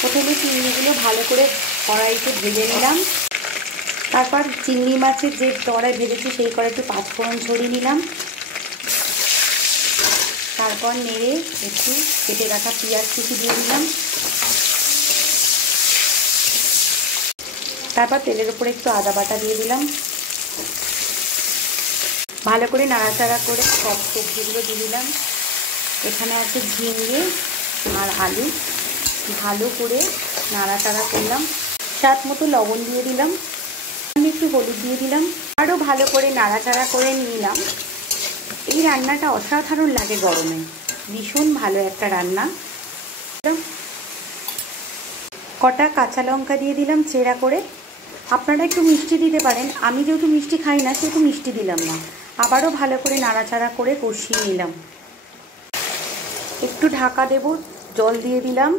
প্রথমে চিংড়িগুলো ভালো করে কড়াইতে ভেজে নিলাম। তারপর চিংড়ি মাছের যে কড়াই ভেজেছি সেই কড়াইতে পাঁচফোড়ন ছড়িয়ে নিলাম। তারপর নেড়ে একটু কেটে রাখা পেঁয়াজ কুচি দিয়ে দিলাম। তারপর তেলের উপরে একটু আদা বাটা দিয়ে দিলাম। ভালো করে নাড়াচাড়া করে সব সবজিগুলো দিয়ে দিলাম। এখানে আছে ঝিঙে আর আলু। ভালো করে নাড়াচাড়া করলাম। স্বাদ মতো লবণ দিয়ে দিলাম। আমি একটু হলুদ দিয়ে দিলাম। আরও ভালো করে নাড়াচাড়া করে নিলাম। এই রান্নাটা অসাধারণ লাগে গরমে, ভীষণ ভালো একটা রান্না। কটা কাঁচা লঙ্কা দিয়ে দিলাম চেরা করে। আপনারা একটু মিষ্টি দিতে পারেন, আমি যেহেতু মিষ্টি খাই না সেহেতু মিষ্টি দিলাম না। আবারও ভালো করে নাড়াচাড়া করে কষিয়ে নিলাম। একটু ঢাকা দেব, জল দিয়ে দিলাম।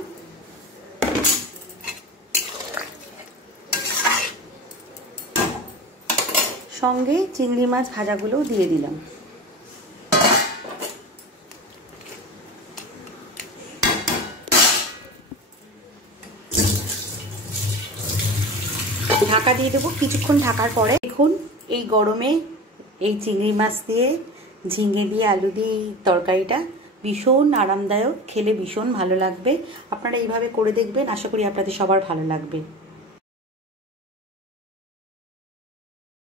সঙ্গে চিংড়ি মাছ ভাজাগুলোও দিয়ে দিলাম। ঢাকা দিয়ে দেবো। কিছুক্ষণ ঢাকার পরে দেখুন এই গরমে এই চিংড়ি মাছ দিয়ে ঝিঙে দিয়ে আলু দিয়ে এই তরকারিটা ভীষণ আরামদায়ক, খেলে ভীষণ ভালো লাগবে। আপনারা এইভাবে করে দেখবেন, আশা করি আপনাদের সবার ভালো লাগবে।